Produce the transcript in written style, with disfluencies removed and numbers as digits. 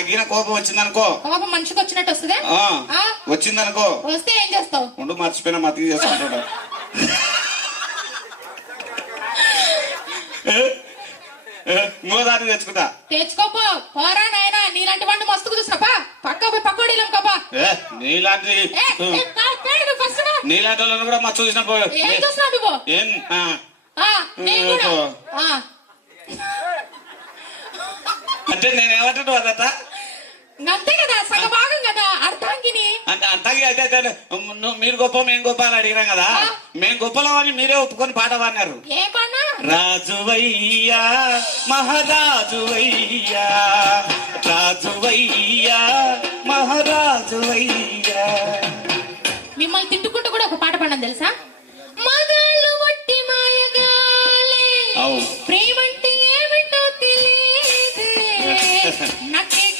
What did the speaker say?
నాకీన కోపం వచ్చిందనుకో, కోపం మనిషికి వచ్చినట్టు వస్తుందా? వచ్చిందనుకో వస్తే ఏం చేస్తావు? ఉండు మర్చిపోయినా మతికి చేసుకుంటాడు. ఇంకోదాన్ని తెచ్చుకుంటా. తెచ్చుకోపో పోరా నాయనా, నీలాంటి వాడిని మస్తుకు చూసినప్పా పక్క పోయి పక్కోడీలం కప్పా. నీలాంటి నీలాంటి వాళ్ళని కూడా మచ్చ చూసినప్పుడు ఏం చూస్తున్నావు నువ్వు? అంటే నేనేమంటాను అదట అంతే కదా, సగభాగం కదా అర్థాంగిని. అంటే అర్థంగి అయితే మీరు గొప్ప మేము గొప్ప అని అడిగినాం కదా, మేము గొప్పలో అని మీరే ఒప్పుకొని పాట పాడినారు. ఏ పాట? రాజువయ్యా మహారాజువయ్యా, రాజువయ్యా మహారాజువయ్యా. మిమ్మల్ని తిట్టుకుంటూ కూడా ఒక పాట పాడడం తెలుసా?